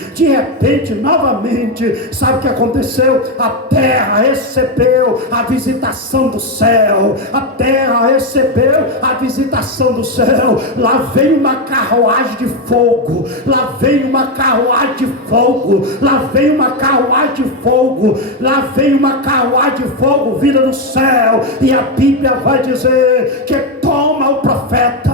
sabe o que aconteceu? A terra recebeu a visitação do céu, a terra recebeu a visitação do céu. Lá vem uma carruagem de fogo, lá vem uma carruagem de fogo, lá vem uma carruagem de fogo, lá vem uma carruagem de fogo vinda do céu. E a Bíblia vai dizer que toma o profeta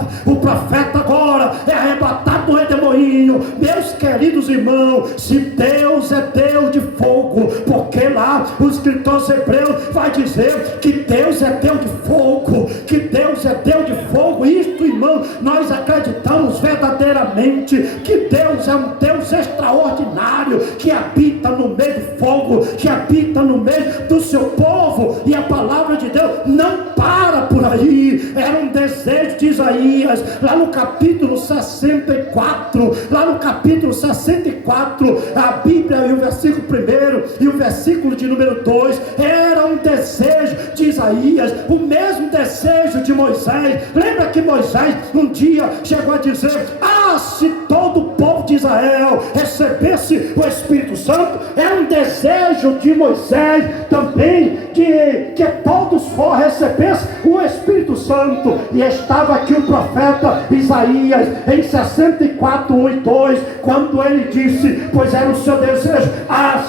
agora é arrebatado no redemoinho. Meus queridos irmãos, se Deus é Deus de fogo, porque lá o escritor hebreu vai dizer que Deus é Deus de fogo, que Deus é Deus de fogo. Isto, irmão, nós acreditamos verdadeiramente que Deus é um Deus extraordinário, que habita no meio do fogo, que habita no meio do seu povo. E a palavra de Deus não para por aí. Era um desejo de Isaías, lá no capítulo 64, a Bíblia, e o versículo 1 e o versículo de número 2, era um desejo de Isaías, o mesmo desejo de Moisés. Lembra que Moisés um dia chegou a dizer: se todo o povo de Israel recebesse o Espírito Santo. Era um desejo de Moisés também, que todos recebessem o Espírito Santo. E estava aqui o profeta Isaías em 64, 1 e 2, quando ele disse, pois era o seu desejo: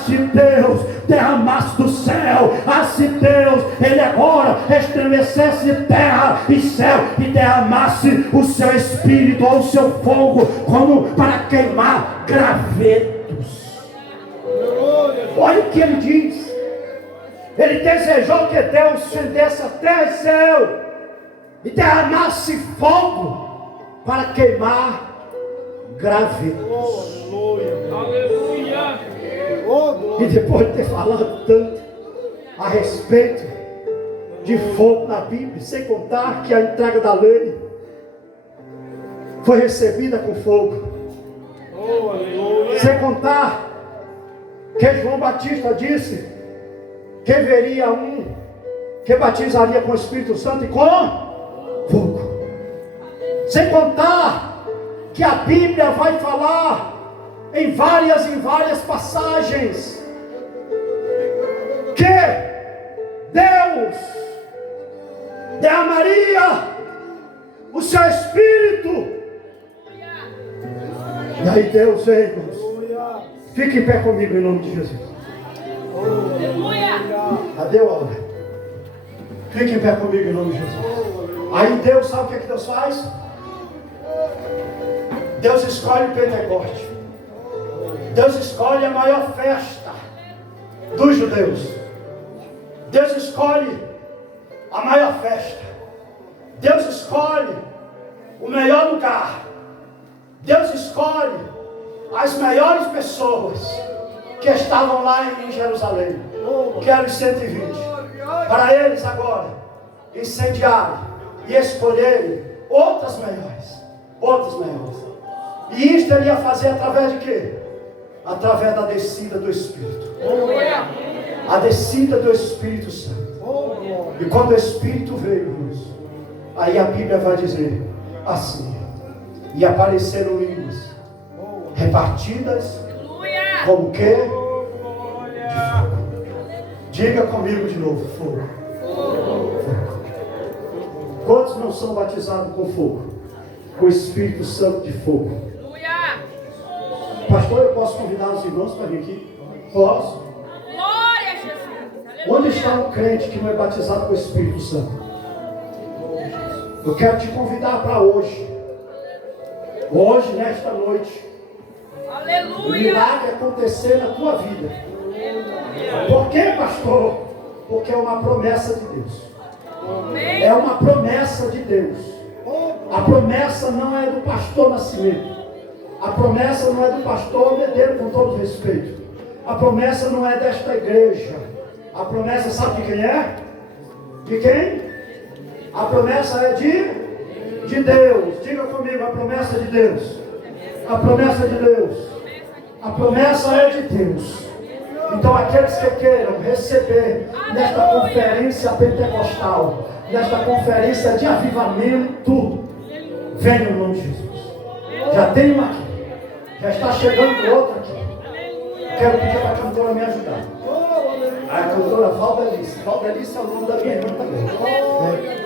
se Deus derramasse do céu, se Deus, ele agora estremecesse terra e céu e derramasse o seu Espírito ou o seu fogo, como para queimar gravetos. Olha o que ele diz. Ele desejou que Deus fendesse a terra e céu e derramasse fogo para queimar gravetos. Aleluia. E depois de ter falado tanto a respeito de fogo na Bíblia, sem contar que a entrega da lei foi recebida com fogo, sem contar que João Batista disse que veria um que batizaria com o Espírito Santo e com fogo, sem contar que a Bíblia vai falar em várias passagens, que Deus derramaria o seu Espírito. E aí Deus veio, irmãos. Fique em pé comigo em nome de Jesus. Cadê a hora? Fique em pé comigo em nome de Jesus. Aí Deus, sabe o que Deus faz? Deus escolhe o Pentecoste. Deus escolhe a maior festa dos judeus. Deus escolhe a maior festa. Deus escolhe o melhor lugar. Deus escolhe as melhores pessoas que estavam lá em Jerusalém, que eram os 120. Para eles agora incendiarem e escolherem outras melhores. E isto ele ia fazer através de quê? Através da descida do Espírito. A descida do Espírito Santo. E quando o Espírito veio, irmãos, aí a Bíblia vai dizer assim: e apareceram línguas repartidas como que? De fogo. Diga comigo de novo: fogo. Quantos não são batizados com fogo? Com o Espírito Santo de fogo. Pastor, eu posso convidar os irmãos para vir aqui? Posso? Glória a Jesus. Onde está um crente que não é batizado com o Espírito Santo? Eu quero te convidar para hoje, nesta noite, Aleluia. o milagre acontecer na tua vida. Por quê, pastor? Porque é uma promessa de Deus. É uma promessa de Deus. A promessa não é do pastor Nascimento. A promessa não é do pastor Medeiro, com todo respeito. A promessa não é desta igreja. A promessa, sabe de quem é? De quem? A promessa é de Deus. Diga comigo: a promessa é de Deus. A promessa é de Deus. A promessa é de Deus. Então aqueles que queiram receber nesta conferência pentecostal, nesta conferência de avivamento, venham no nome de Jesus. Já tem uma aqui. Já está chegando outra aqui. Quero pedir para a cantora me ajudar. A cantora Valdelice. Valdelice é o nome da minha irmã também.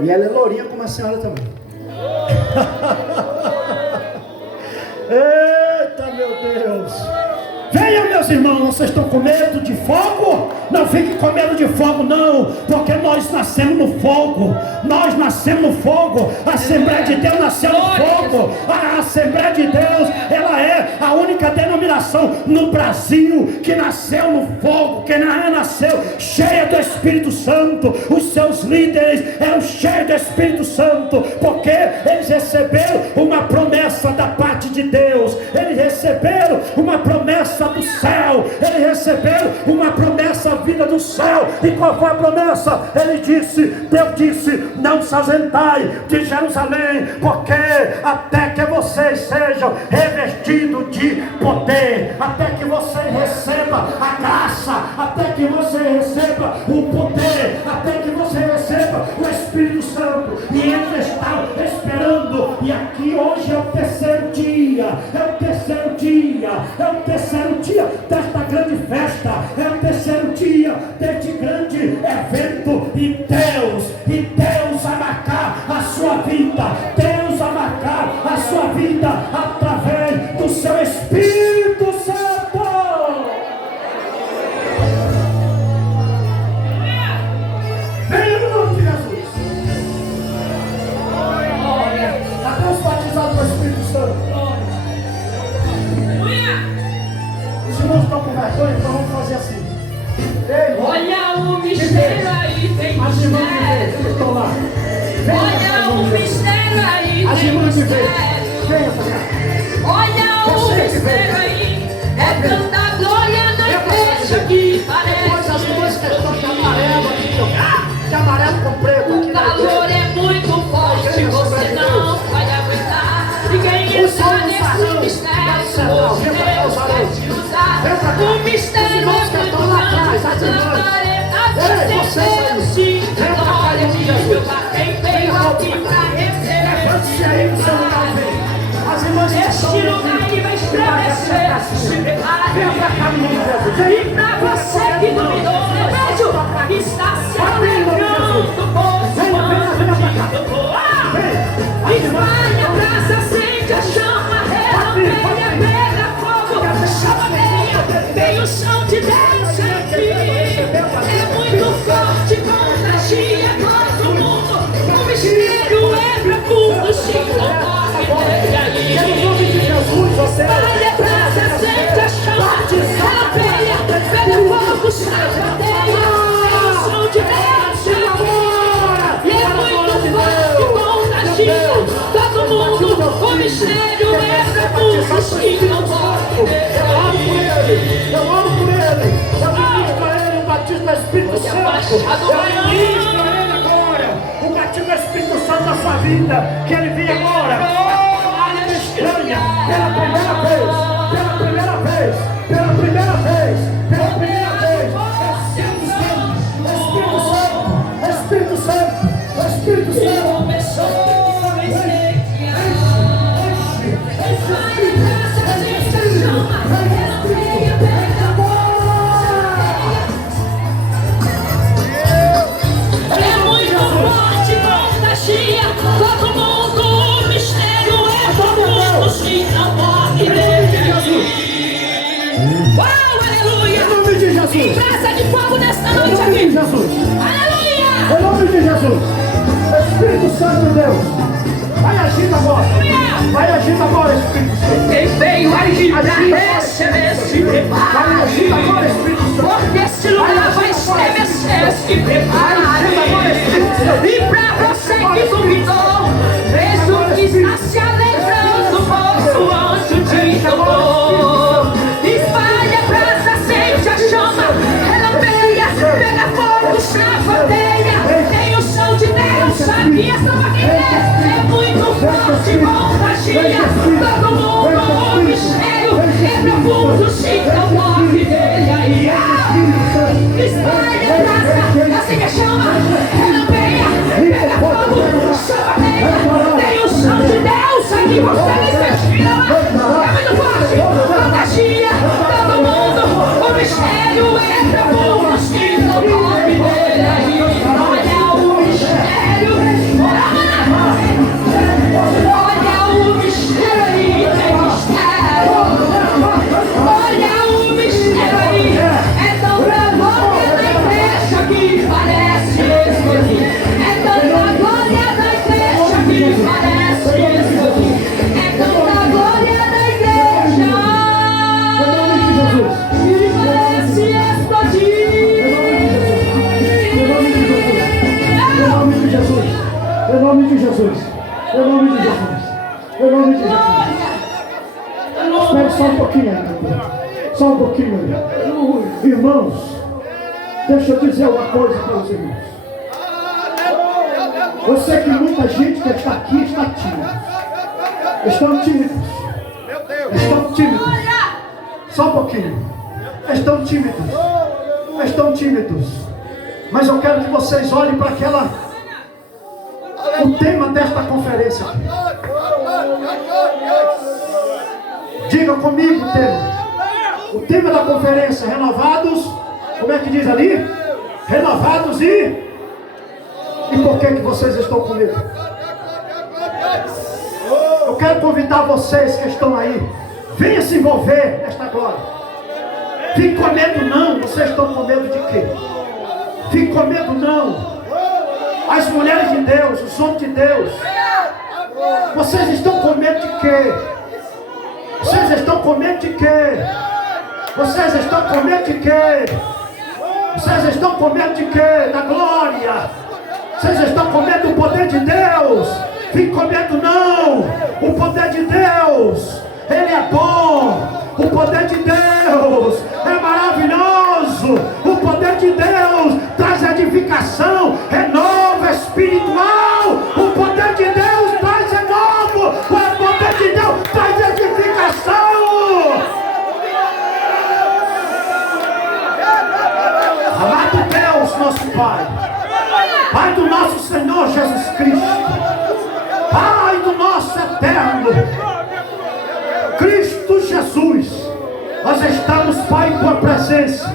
E ela é lourinha como a senhora também. Eita, meu Deus! Venham, meus irmãos, vocês estão com medo de fogo? Não fiquem com medo de fogo, não, porque nós nascemos no fogo. Nós nascemos no fogo. A Assembleia de Deus nasceu no fogo. A Assembleia de Deus, ela é a única denominação no Brasil que nasceu no fogo, que nasceu cheia do Espírito Santo. Os seus líderes eram cheios do Espírito Santo, porque eles receberam uma promessa da parte de Deus. Eles receberam uma promessa do céu. Eles receberam uma promessa vinda do céu. E qual foi a promessa? Deus disse: não se ausentai de Jerusalém, porque até que vocês sejam revestidos de poder, até que você receba a graça, até que você receba o poder, até que você receba o Espírito Santo. E eles estão esperando. E aqui hoje é o terceiro dia, desta grande festa, é o terceiro dia deste grande evento. E Deus vai marcar a sua vida. Deus vai marcar a sua vida através do seu Espírito Santo. Venha no nome de Jesus. Cadê os batizados com o Espírito Santo? Os irmãos estão com vergonha, então vamos fazer assim. Ei, Olha o mistério aí, tem as irmãs de mistério. vez, eles estão lá. Olha o mistério aí, As tem irmãs de vez, mistério. venha pra cá. Olha o mistério aí, é tanta glória na igreja que Depois as irmãs parece. que estão de amarelo aqui, de amarelo com preto aqui O na calor igreja. é muito forte, você não vai aguentar. Ninguém está nesse mistério, Deus vai te usar. O mistério é muito grande, transparenta de Deus de glória de Deus. Quem veio aqui pra Levante-se aí no seu lugar, receber vem. As irmãs que estão este lugar, ele vai estremecer. você se prepare. E pra você que duvidou, eu vejo, está se alegrando, pois o anjo te tocou. Espalha a praça, acende a chama, relampeia, pega fogo, chama vem o som de Deus aqui. É muito forte, contagia todo mundo. O mistério é profundo, Chico, morre aí. Espalha a praça, acende a chama, relampeia, pega fogo, chama vem o som de Deus aqui. E é muito forte, contagia todo mundo. O mistério é profundo, Chico, morre aí. Eu oro por ele. Eu ministro a ele o batismo do Espírito Santo. Eu ministro a ele agora o batismo do Espírito Santo na sua vida. Que ele venha agora. Área estranha. Pela primeira vez. Pela primeira vez. Pela primeira vez. Pela primeira vez. Espírito Santo. Espírito Santo. Espírito Santo. Todo mundo, o mistério é profundo, se não morre dele. Uau, aleluia! Em nome de Jesus! Em graça de fogo nesta noite aqui! Em nome de Jesus! Aleluia! Em nome de Jesus! Espírito Santo de Deus! Vai agindo agora! Vai agindo agora, Espírito Santo! Quem veio agir pra receber, se prepare! Vai agindo agora, Espírito Santo! Porque esse lugar vai estremecer, se prepare! E pra você que duvidou, vejo que está se alegrando, pois o anjo te tocou. Espalha a praça, acende a chama, relampeia, pega fogo, chafadeia. Tem o som de Deus aqui, essa maquineta é muito forte, contagia todo mundo. O mistério é profundo, se não morre dele aí. Espalha a praça, acende a chama, relampeia, pega fogo, chafadeia. Tem o som de Deus aqui, você me sentiu. É muito forte, contagia todo mundo. O mistério é profundo, se não morre dele aí. Olha o mistério, olha o mistério aí, tem mistério. Olha o mistério aí, é tão glória da igreja que parece explodir. É tanta glória da igreja que parece explodir. É tanta glória da igreja que parece explodir. Em nome de Jesus! Em nome de Jesus! Em nome de Jesus! Em nome de Jesus! Espere só um pouquinho aí, só um pouquinho aí. Irmãos, deixa eu dizer uma coisa para os irmãos. Eu sei que muita gente que está aqui está tímida. Estão tímidos. Estão tímidos. Só um pouquinho. Estão tímidos. Estão tímidos. Mas eu quero que vocês olhem para o tema desta conferência. Diga comigo o tema. O tema da conferência, renovados. Como é que diz ali? Renovados e por que vocês estão com medo? Eu quero convidar vocês que estão aí. Venha se envolver nesta glória. Fique com medo não. Vocês estão com medo de quê? Fique com medo não. As mulheres de Deus, os homens de Deus. Vocês estão com medo de quê? Vocês estão com medo de quê? Vocês estão com medo de quê? Vocês estão com medo de quê? Da glória. Vocês estão com medo do poder de Deus. Fique com medo não. O poder de Deus, Ele é bom. O poder de Deus é maravilhoso. O poder de Deus traz edificação, renova espiritual. O poder de Deus traz renovo. O poder de Deus traz edificação. Amado Deus, nosso Pai, Pai do nosso Senhor Jesus Cristo, Pai do nosso eterno Cristo Jesus, Nós estamos, Pai, em tua presença.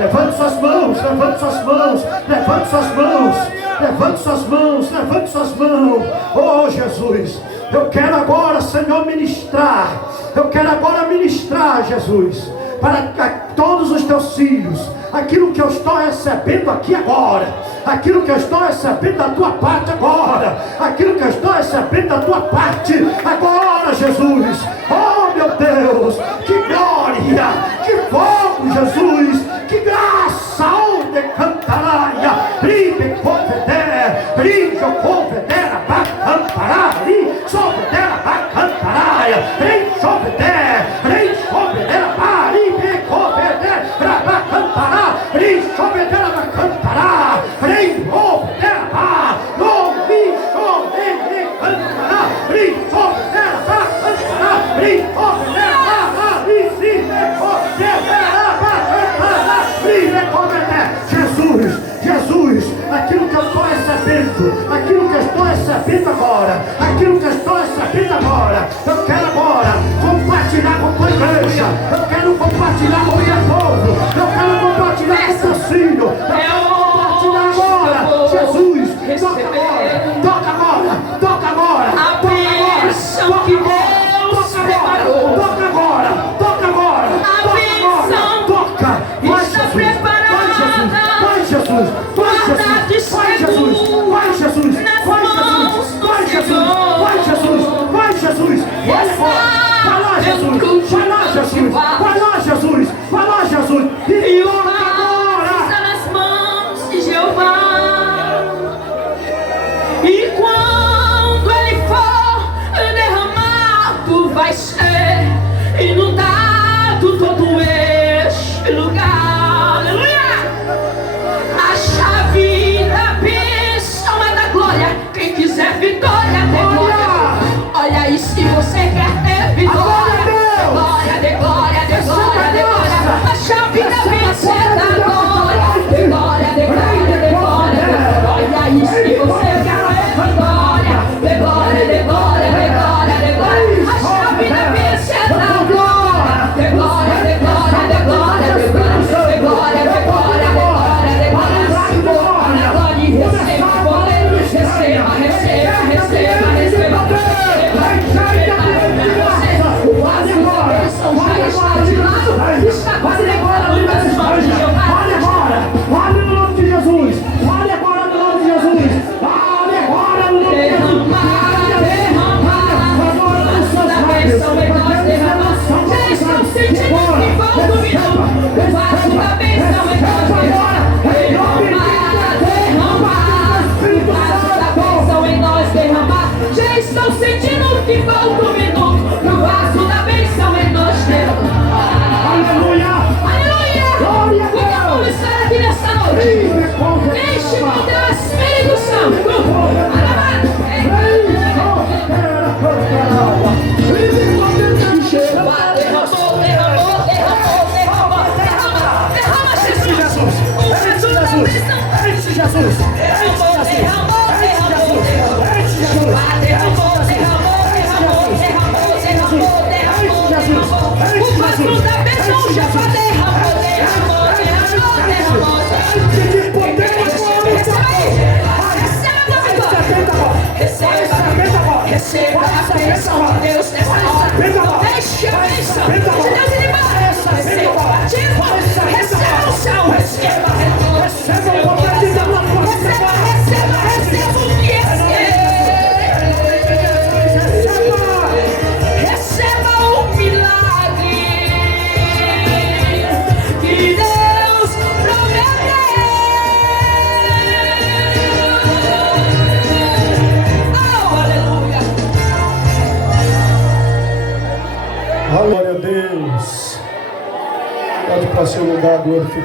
Levante suas mãos, levante suas mãos, levante suas mãos, levante suas mãos, levante suas mãos. Oh Jesus, eu quero agora, Senhor, ministrar. Eu quero agora ministrar, Jesus, para todos os teus filhos, aquilo que eu estou recebendo aqui agora, aquilo que eu estou recebendo da tua parte agora, aquilo que eu estou recebendo da tua parte agora, Jesus. Oh meu Deus, que glória, que fogo, Jesus, que graça, onde cantaraia, ribe conveder, ribe conveder, bacantará, ribe conveder, bacantará, ribe conveder, ribe conveder, ribe conveder, bacantará, ribe conveder, bacantará, ribe conveder, no bicho de cantará, ribe conveder, bacantará, ribe conveder, Jesus, Jesus, aquilo que eu estou recebendo, aquilo que eu estou recebendo agora, aquilo que eu estou recebendo agora, eu quero agora compartilhar com a tua igreja, eu quero compartilhar com o meu povo, eu quero compartilhar com os teus filhos, eu quero compartilhar agora. Jesus, toca agora, toca agora, toca agora, toca agora, toca agora, toca agora, toca agora, toca agora, vai Jesus, vai Jesus, vai Jesus, vai Jesus, vai Jesus, vai Jesus, vai Jesus, vai Jesus, vai Jesus, vai vai lá Jesus, vai lá Jesus, vai lá Jesus, vai lá Jesus, e toca agora. Está nas mãos de Jeová. E quando ele for derramado, vai ser inundado todo este lugar. Aleluia! A chave da bênção é da glória. Quem quiser vitória, dê glória. Olha aí, se você quer ter vitória, glória, dê glória, dê glória, dê glória. A chave da bênção é da glória. Dê glória, dê glória, dê glória. Olha aí, se você quer ter vitória, dê glória, dê glória, dê glória, dê glória. A chave da bênção é da glória. Dê glória, dê glória, dê glória, dê glória, dê glória, dê glória, dê glória, dê glória. Glória e receba poder, receba, receba, receba, receba. O vaso da bênção já está de lado, está quase decorando nas mãos de Jeová. Olha agora, olha no nome de Jesus, olha agora no nome de Jesus, olha agora no nome de Jesus. Já estão sentindo que vão dominar. O vaso da bênção é nós derramar. Já estão sentindo que vão dominar. O vaso da bênção é nós derramar. Aleluia! Aleluia! Glória a O que vamos estar aqui nessa noite? Enche com teu Espírito Santo. Receba a bênção de Deus nessa hora. Deixe a bênção de Deus ir embora. Receba, receba o céu, receba o poder de Deus na tua vida. Receba o que receba o milagre que Deus prometeu. Oh, aleluia. Glória a Deus. Pode ir para seu lugar glorificado.